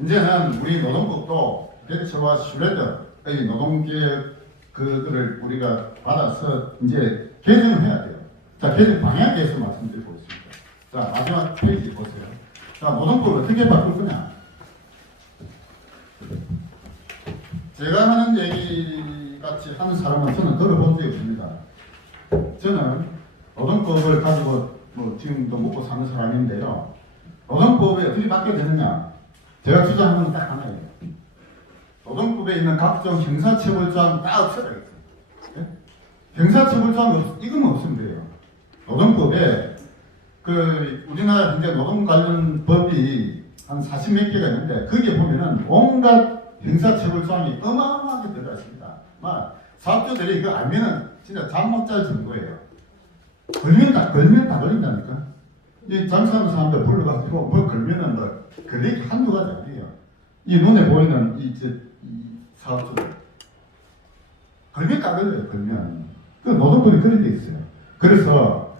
이제는 우리 노동법도 대처와 슈레더의 노동계획 그거를 우리가 받아서 이제 개정을 해야 돼요. 자, 개정 방향에 대해서 말씀드리고 있습니다. 자, 마지막 페이지 보세요. 자, 노동법을 어떻게 바꿀 거냐? 제가 하는 얘기 같이 하는 사람은 저는 들어본 적이 없습니다. 저는 노동법을 가지고 지금도 먹고 사는 사람인데요. 노동법이 어떻게 바뀌어야 되느냐? 제가 주장하는 건 딱 하나예요. 노동법에 있는 각종 형사처벌조항 다 없애야겠어요. 네? 형사처벌조항 이건 없으면 돼요. 노동법에 우리나라 현재 노동 관련 법이 한 40몇 개가 있는데 거기에 보면은 온갖 형사처벌조항이 어마어마하게 들어가 있습니다. 사업주들이 그거 알면은 진짜 잠 못 잘 정도예요. 걸면 다 걸린다니까. 이 장사하는 사람들 불러가지고 뭐 걸면은 걸리기 한두 가지 아니에요. 이 눈에 보이는 이 사업주들 걸면 다 걸려요. 걸면 그 노동법이 그런 데 있어요. 그래서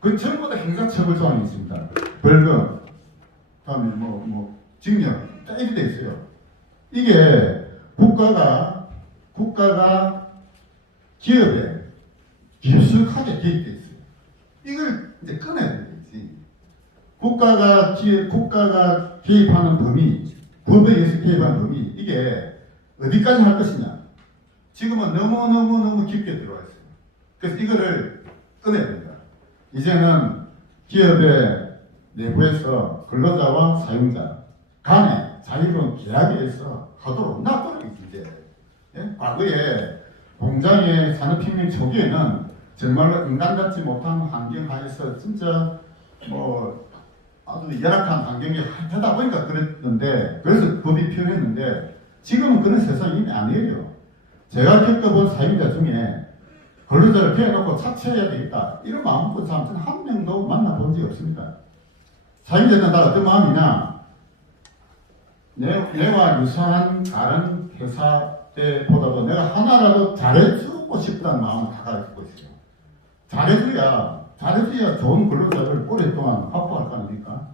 그 전부 다 형사처벌 조항이 있습니다. 벌금, 다음에 징역 이렇게 돼 있어요. 이게 국가가 기업에 깊숙하게 개입돼 있어요. 이걸 이제 꺼내야 되겠지. 국가가 개입하는 범위, 법에 의해서 개입하는 범위, 이게 어디까지 할 것이냐. 지금은 너무 깊게 들어와 있어요. 그래서 이거를 꺼내야 됩니다. 이제는 기업의 내부에서 근로자와 사용자 간에 자유로운 계약에서 하도록 놔두는 이제. 예? 과거에 공장의 산업혁명 초기에는 정말로 인간 같지 못한 환경 하에서 진짜 아주 열악한 환경이 하다 보니까 그랬는데, 그래서 법이 필요했는데 지금은 그런 세상이 이미 아니에요. 제가 겪어본 사용자 중에 근로자를 피해놓고 착취해야 되겠다 이런 마음 먹은 사람은 한 명도 만나본 적이 없습니다. 사용자는 다 어떤 마음이냐, 내와 유사한 다른 회사 때보다도 내가 하나라도 잘해주고 싶다는 마음을 다 가지고 있어요. 잘해줘야 좋은 근로자를 오랫동안 확보할 거 아닙니까?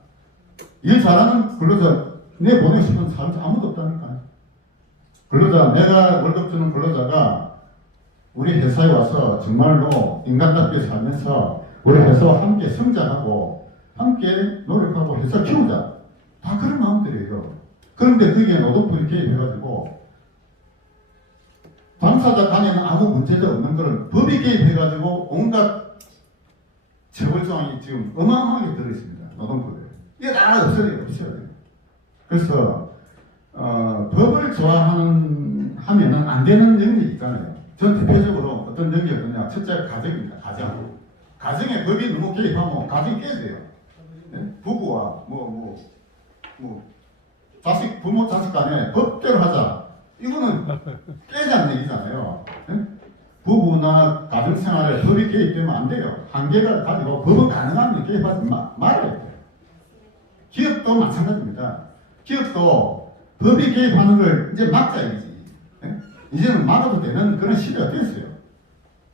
일 잘하는 근로자 내보내고 싶은 사람 아무도 없다니까요. 근로자, 내가 월급 주는 근로자가 우리 회사에 와서 정말로 인간답게 살면서 우리 회사와 함께 성장하고 함께 노력하고 회사 키우자. 다 그런 마음들이에요. 그런데 거기에 노동법이 개입해가지고 당사자 간에는 아무 문제가 없는 거를 법이 개입해가지고 온갖 처벌조항이 지금 어마어마하게 들어있습니다. 노동법에. 이게 다 없어야 돼요. 그래서 법을 좋아하면은 안 되는 영역이 있잖아요. 전 대표적으로 어떤 영역이 있느냐. 첫째가 가정입니다. 가정에 법이 너무 개입하면 가정이 깨져요. 네? 부부와 부모 자식 간에 법대로 하자. 이거는 깨자는 얘기잖아요. 네? 부부나 가정생활에 법이 개입되면 안 돼요. 한계가 가지고 법은 가능한데 개입하지 말아야 돼요. 기업도 마찬가지입니다. 기업도 법이 개입하는 걸 이제 막자야지. 네? 이제는 막아도 되는 그런 시대가 됐어요.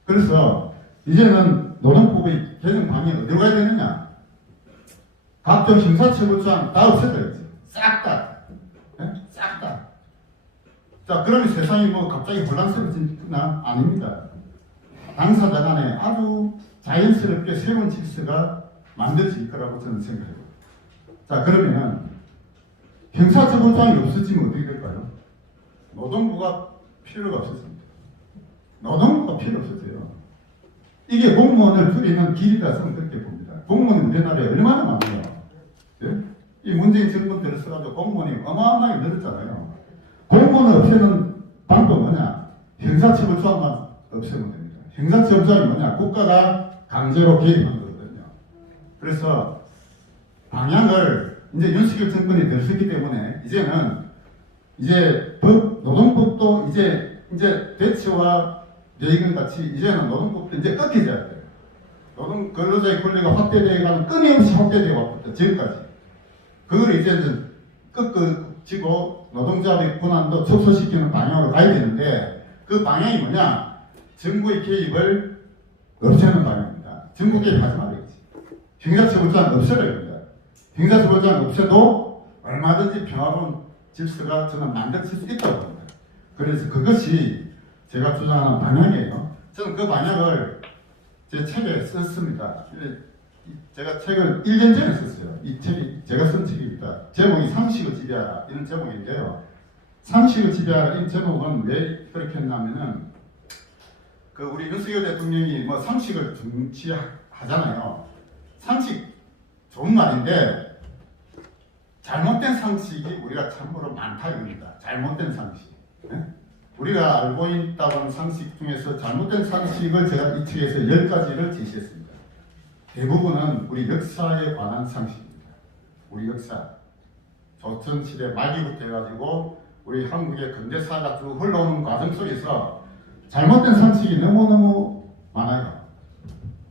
그래서 이제는 노동법의 개정 방향이 어디로 가야 되느냐? 각종 형사처벌조항 다 없애줘야지. 싹 다. 네? 싹 다. 자, 그러면 세상이 갑자기 혼란스러워지나? 아닙니다. 당사자 간에 아주 자연스럽게 새로운 질서가 만들어질 거라고 저는 생각해요. 자, 그러면 형사처벌조항이 없어지면 어떻게 될까요? 노동부가 필요가 없어집니다. 노동부가 필요 없어져요. 이게 공무원을 줄이는 길이라 저는 그렇게 봅니다. 공무원이 우리나라에 얼마나 많아요. 예? 이 문재인 정부 들어서가지고 공무원이 어마어마하게 늘었잖아요. 공무원을 없애는 방법은 뭐냐? 형사처벌조항만 없애면 됩니다. 형사처벌조항이 뭐냐? 국가가 강제로 개입하는 거거든요. 그래서 방향을 이제 윤석열 정권이 들었기 때문에 이제 노동법도 이제 대체와 예의금 같이 이제는 노동법도 이제 꺾여져야 돼요. 노동 근로자의 권리가 확대되어가는 끊임없이 확대되어 왔거든요. 지금까지. 그걸 이제 꺾어지고 노동자의 권한도 축소시키는 방향으로 가야 되는데 그 방향이 뭐냐? 정부의 개입을 없애는 방향입니다. 정부 개입하지 말아야지. 형사처벌조항 없애야 됩니다. 형사처벌조항 없애도 얼마든지 평화로운 질서가 저는 만들어질 수 있다고 봅니다. 그래서 그것이 제가 주장하는 방향이에요. 저는 그 방향을 제 책에 썼습니다. 제가 책을 1년 전에 썼어요. 이 책이 제가 쓴 책입니다. 제목이 상식을 지배하라 이런 제목인데요. 상식을 지배하라 이 제목은 왜 그렇게 했냐면은 그 우리 윤석열 대통령이 뭐 상식을 중시하잖아요. 상식 좋은 말인데 잘못된 상식이 우리가 참고로 많다 이겁니다. 잘못된 상식. 네? 우리가 알고 있다고 하는 상식 중에서 잘못된 상식을 제가 이 책에서 10가지를 제시했습니다. 대부분은 우리 역사에 관한 상식입니다. 우리 역사. 조선시대 말기부터 해가지고 우리 한국의 근대사가 쭉 흘러오는 과정 속에서 잘못된 상식이 너무너무 많아요.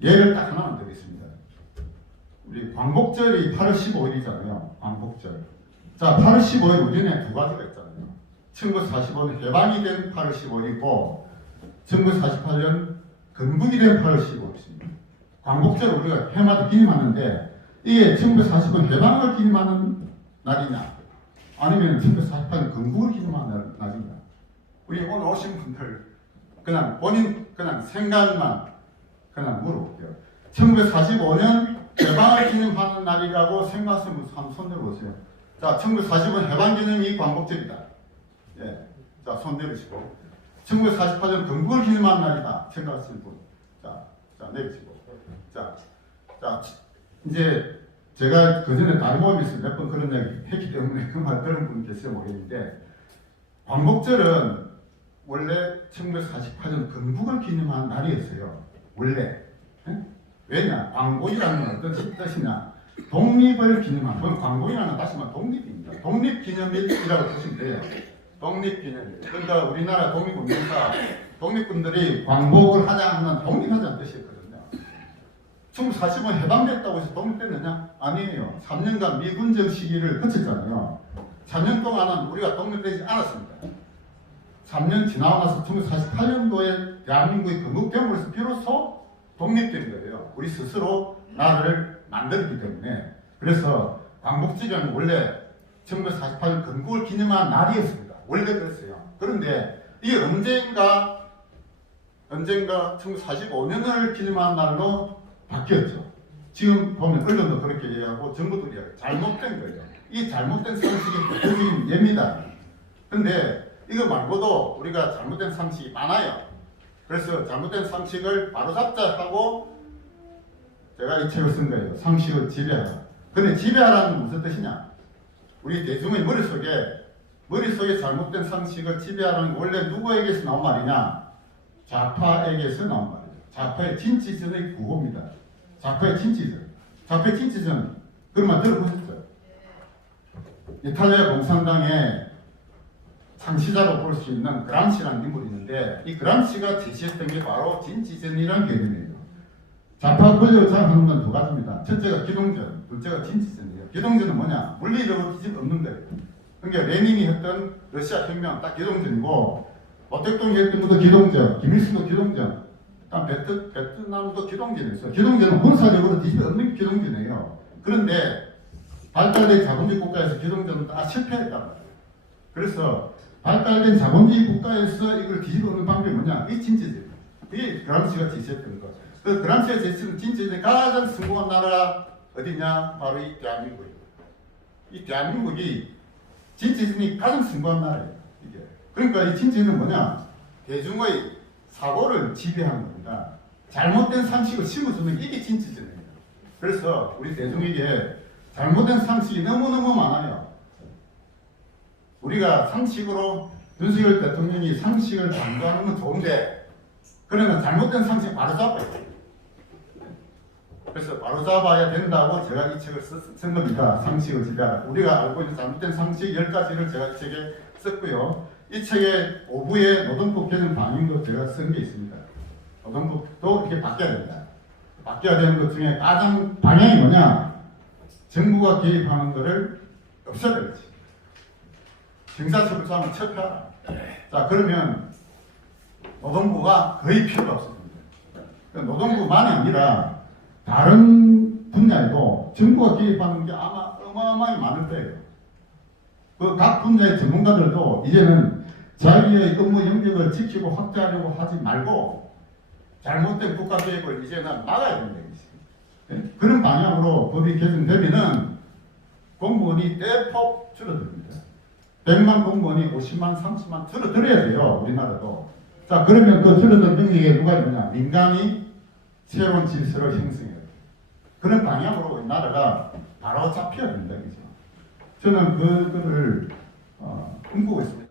예를 딱 하나만 드리겠습니다. 우리 광복절이 8월 15일이잖아요. 광복절. 자, 8월 15일 우리나라에 두 가지가 있잖아요. 1945년 해방이 된 8월 15일이고 1948년 건국이 된 8월 15일입니다. 광복절 우리가 해마다 기념하는데 이게 1945년 해방을 기념하는 날이냐 아니면 1948년 건국을 기념하는 날이냐. 우리 오늘 오신 분들 그냥 본인 그냥 생각만 그냥 물어볼게요. 1945년 해방을 기념하는 날이라고 생각하시면 한번 손 들어보세요. 자, 1945년 해방기념이 광복절이다. 예, 자, 손 내리시고. 1948년 건국을 기념하는 날이다. 생각하시는 분. 자, 내리시고. 자, 이제 제가 그 전에 다른 모임에서 몇 번 그런 얘기 했기 때문에 그 말 들은 분 계세요 모르겠는데, 광복절은 원래 1948년 건국을 기념한 날이었어요. 원래. 예? 왜냐? 광복이라는 건 어떤 뜻이냐? 독립을 기념한, 광복이라는 다시 말해 독립입니다. 독립기념일이라고 보시면 돼요. 독립기념일. 그러니까 우리나라 독립운동사, 독립군들이 광복을 하자 하면 독립하자는 뜻이었거든요. 1945년 해방됐다고 해서 독립됐느냐? 아니에요. 3년간 미군정 시기를 거쳤잖아요. 3년 동안은 우리가 독립되지 않았습니다. 3년 지나고 나서 1948년도에 대한민국이 건국됨으로써 비로소 독립된 거예요. 우리 스스로 나라를 만들었기 때문에. 그래서 광복절은 원래 1948년 건국을 기념한 날이었습니다. 원래 그랬어요. 그런데 이게 언젠가 1945년을 기념한 날로 바뀌었죠. 지금 보면 언론도 그렇게 얘기하고 정부도 얘기하고 잘못된 거예요. 이 잘못된 상식이 대표적인 예입니다. 근데 이거 말고도 우리가 잘못된 상식이 많아요. 그래서 잘못된 상식을 바로잡자 하고 제가 이 책을 쓴 거예요. 상식을 지배하라. 근데 지배하라는 무슨 뜻이냐? 우리 대중의 머릿속에 잘못된 상식을 지배하라는 게 원래 누구에게서 나온 말이냐? 좌파에게서 나온 말이에요. 좌파의 진취전의 구호입니다. 좌파의 진취전. 좌파의 진취전. 그런 말 들어보셨죠? 이탈리아 공산당의 창시자로 볼 수 있는 그람시라는 인물이 있는데 이 그람시가 제시했던 게 바로 진취전이라는 개념이에요. 좌파 권력을 장악하는 건 두 가지입니다. 첫째가 기동전, 둘째가 진취전이에요. 기동전은 뭐냐? 물리적으로 뒤집 없는 거예요. 그러니까 레닌이 했던 러시아 혁명 딱 기동전이고 모택동이 했던 것도 기동전, 김일성도 기동전, 베트남도 기동전이었어요. 기동전은 군사력으로 뒤집 없는 게 기동전이에요. 그런데 발달된 자본주의 국가에서 기동전은 다 실패했단 말이에요. 그래서 발달된 자본주의 국가에서 이걸 뒤집어놓는 방법이 뭐냐? 이 진취전. 이게 그람시가 제시했던 것. 그 그람시가 제시한 진취전의 가장 성공한 나라가 어디냐? 바로 이 대한민국이에요. 이 대한민국이 진취전이 가장 성공한 나라예요. 이게. 그러니까 이 진취전은 뭐냐? 대중의 사고를 지배하는 겁니다. 잘못된 상식을 심어주는 이게 진취전이에요. 그래서 우리 대중에게 잘못된 상식이 너무너무 많아요. 우리가 상식으로 윤석열 대통령이 상식을 강조하는 건 좋은데 그러면 잘못된 상식 바로 잡아야 돼요. 그래서 바로 잡아야 된다고 제가 이 책을 쓴 겁니다. 상식을 지배하라. 우리가 알고 있는 잘못된 상식 10가지를 제가 이 책에 썼고요. 이 책의 5부에 노동법 개정 방향도 제가 쓴 게 있습니다. 노동법도 이렇게 바뀌어야 됩니다. 바뀌어야 되는 것 중에 가장 방향이 뭐냐? 정부가 개입하는 것을 없애버리지. 형사처벌상을 철폐하라. 자, 그러면 노동부가 거의 필요가 없습니다. 노동부만이 아니라 다른 분야에도 정부가 개입하는 게 아마 어마어마하게 많을 거예요. 그 각 분야의 전문가들도 이제는 자기의 업무 영역을 지키고 확대하려고 하지 말고 잘못된 국가개혁을 이제는 막아야 된다. 그런 방향으로 법이 개정되면은 공무원이 대폭 줄어듭니다. 100만 공무원이 50만, 30만 줄어들어야 돼요. 우리나라도. 자, 그러면 그 줄어든 영역에 누가 있느냐? 민간이 새로운 질서를 형성해야 돼요. 그런 방향으로 나라가 바로 잡혀야 된다. 그죠? 저는 그거를 꿈꾸고 있습니다.